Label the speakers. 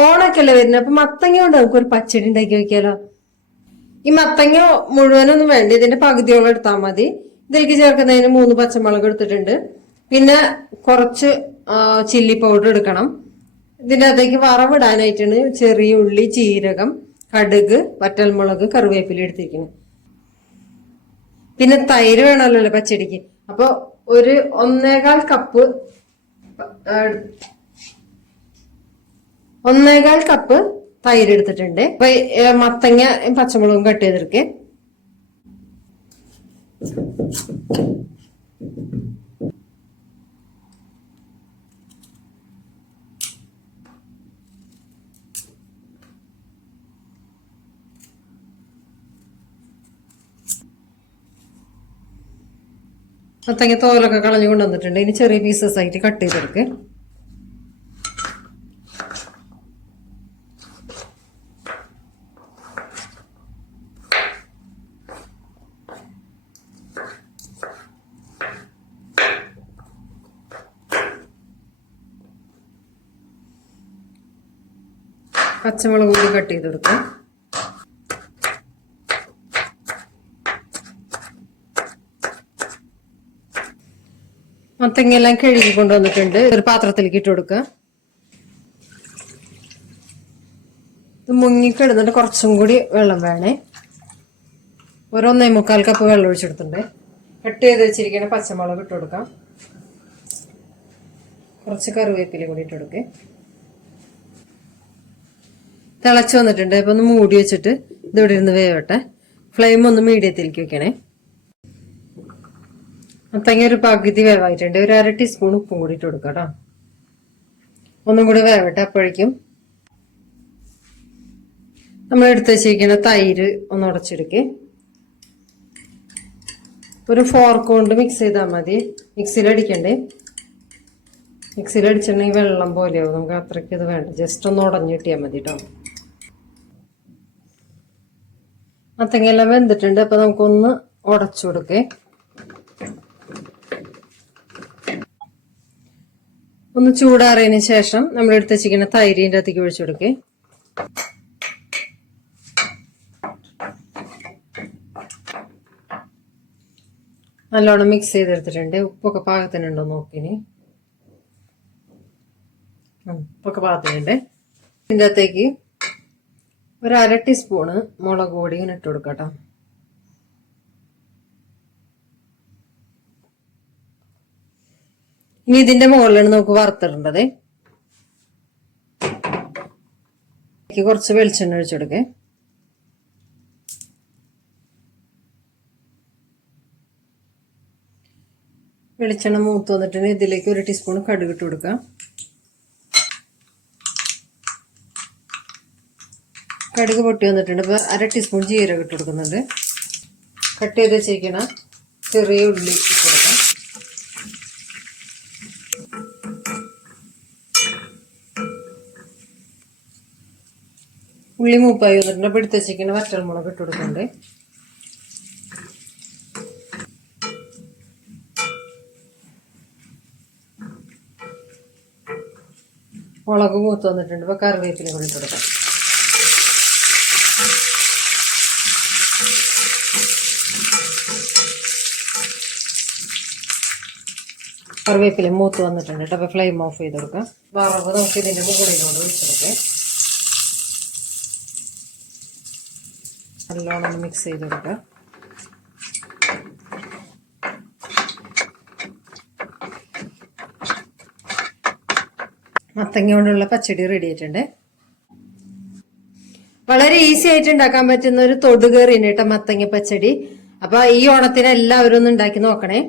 Speaker 1: ഓണൊക്കെ അല്ലേ വരുന്നത്? അപ്പൊ മത്തങ്ങ കൊണ്ട് നമുക്ക് ഒരു പച്ചടി ഉണ്ടാക്കി വെക്കാലോ. ഈ മത്തങ്ങ മുഴുവനൊന്നും വേണ്ട. ഇതിന്റെ പകുതിയോളം എടുത്താൽ മതി. ഇതിലേക്ക് ചേർക്കുന്നതിന് മൂന്ന് പച്ചമുളക് എടുത്തിട്ടുണ്ട്. പിന്നെ കുറച്ച് ചില്ലി പൗഡർ എടുക്കണം. ഇതിന്റെ അകത്തേക്ക് വറവിടാനായിട്ടാണ് ചെറിയ ഉള്ളി ജീരകം കടുക് വറ്റൽമുളക് കറിവേപ്പില എടുത്തിരിക്കുന്നത്. പിന്നെ തൈര് വേണമല്ലോ പച്ചടിക്ക്. അപ്പോൾ ഒരു ഒന്നേകാൽ കപ്പ് ഒന്നേകാൽ കപ്പ് തൈര് എടുത്തിട്ടുണ്ട് അപ്പൊ മത്തങ്ങ പച്ചമുളകും കട്ട് ചെയ്തെടുക്കേ മത്തങ്ങ തോലൊക്കെ കളഞ്ഞു കൊണ്ടുവന്നിട്ടുണ്ട്. ഇനി ചെറിയ പീസസ് ആയിട്ട് കട്ട് ചെയ്തെടുക്ക് പച്ചമുളക് കൂടി കട്ട് ചെയ്ത് കൊടുക്കാം. മത്തങ്ങയെല്ലാം കഴുകി കൊണ്ടുവന്നിട്ടുണ്ട്. ഒരു പാത്രത്തിലേക്ക് ഇട്ട് കൊടുക്കുക ഇത് മുങ്ങിക്കിടുന്നിട്ട് കുറച്ചും കൂടി വെള്ളം വേണേ. ഓരോന്നേ മുക്കാൽ കപ്പ് വെള്ളം ഒഴിച്ചെടുത്തിട്ടുണ്ട്. കട്ട് ചെയ്ത് വെച്ചിരിക്കുന്ന പച്ചമുളക് ഇട്ട് കൊടുക്കാം. കുറച്ച് കറിവേപ്പില കൂടി ഇട്ട് കൊടുക്കേ. തിളച്ച് വന്നിട്ടുണ്ട്. അപ്പൊ ഒന്ന് മൂടി വെച്ചിട്ട് ഇതിവിടെ ഇരുന്ന് വേവട്ടെ. ഫ്ലെയിം ഒന്ന് മീഡിയത്തിലേക്ക് വെക്കണേ. മത്തങ്ങ ഒരു പകുതി വേവായിട്ടുണ്ട്. ഒരു അര ടീസ്പൂൺ ഉപ്പും കൂടി ഇട്ട് കൊടുക്കാം ഒന്നും കൂടി വേവട്ടെ അപ്പോഴേക്കും. നമ്മൾ എടുത്ത് വെച്ചിരിക്കുന്ന തൈര് ഒന്ന് ഉടച്ചെടുക്കേ. ഒരു ഫോർക്ക് കൊണ്ട് മിക്സ് ചെയ്താൽ മതി. മിക്സിയിൽ അടിച്ചിട്ടുണ്ടെങ്കിൽ വെള്ളം പോലെയാവും. നമുക്ക് അത്രയ്ക്ക് ഇത് വേണ്ട. ജസ്റ്റ് ഒന്ന് ഉടഞ്ഞു കിട്ടിയാൽ മതി കേട്ടോ മത്തങ്ങയെല്ലാം വെന്തിട്ടുണ്ട്. അപ്പൊ നമുക്കൊന്ന് ഉടച്ചു കൊടുക്കേ. ഒന്ന് ചൂടാറിയതിന് ശേഷം നമ്മൾ എടുത്ത് വെച്ചിരിക്കുന്ന തൈരിന്റെ അകത്തേക്ക് ഒഴിച്ചു കൊടുക്കേ. നല്ലോണം മിക്സ് ചെയ്തെടുത്തിട്ടുണ്ട്. ഉപ്പൊക്കെ പാകത്തിനുണ്ടോ നോക്കിനി ഉപ്പൊക്കെ പാകത്തിനുണ്ട്. ഇതിന്റെ അകത്തേക്ക് ഒരു അര ടീസ്പൂണ് മുളക് പൊടി ഇങ്ങനെ ഇട്ട് കൊടുക്കട്ടോ. ഇനി ഇതിന്റെ മുകളിലാണ് നമുക്ക് വറുത്തിടേണ്ടത്. കുറച്ച് വെളിച്ചെണ്ണ ഒഴിച്ചെടുക്കേ വെളിച്ചെണ്ണ മൂത്ത് വന്നിട്ടുണ്ടെങ്കിൽ ഇതിലേക്ക് ഒരു ടീസ്പൂൺ കടുക് ഇട്ട് കൊടുക്കാം. കടുക് പൊട്ടി വന്നിട്ടുണ്ട്. ഇപ്പോൾ അര ടീസ്പൂൺ ജീരകം ഇട്ട് കൊടുക്കുന്നുണ്ട്. കട്ട് ചെയ്ത് വെച്ചിരിക്കണ ചെറിയ ഉള്ളി ഇട്ട് കൊടുക്കാം. ഉള്ളി മൂപ്പായി വന്നിട്ടുണ്ട്. അപ്പോൾ എടുത്ത് വെച്ചിരിക്കണം വറ്റൽമുളക് ഇട്ട് കൊടുക്കുന്നുണ്ട്. മുളക് മൂത്ത് വന്നിട്ടുണ്ട്. ഇപ്പോൾ കറിവേപ്പില കൂടി കൊടുക്കാം. കറിവേപ്പില മൂത്ത് വന്നിട്ടുണ്ട് കേട്ടോ. അപ്പോൾ ഫ്ലെയിം ഓഫ് ചെയ്ത് കൊടുക്കാം. വറവ് നമുക്ക് ഇതിന്റെ മുകളിലോട്ട് ഒഴിച്ചെടുക്കാം. നല്ലോണം മിക്സ് ചെയ്ത് കൊടുക്കാം. മത്തങ്ങ കൊണ്ടുള്ള പച്ചടി റെഡി ആയിട്ടുണ്ട്. വളരെ ഈസി ആയിട്ട് ഉണ്ടാക്കാൻ പറ്റുന്ന ഒരു തൊടുകേറിയാണ് കേട്ടോ മത്തങ്ങ പച്ചടി. അപ്പൊ ഈ ഓണത്തിന് എല്ലാവരും ഒന്ന് ഉണ്ടാക്കി നോക്കണേ.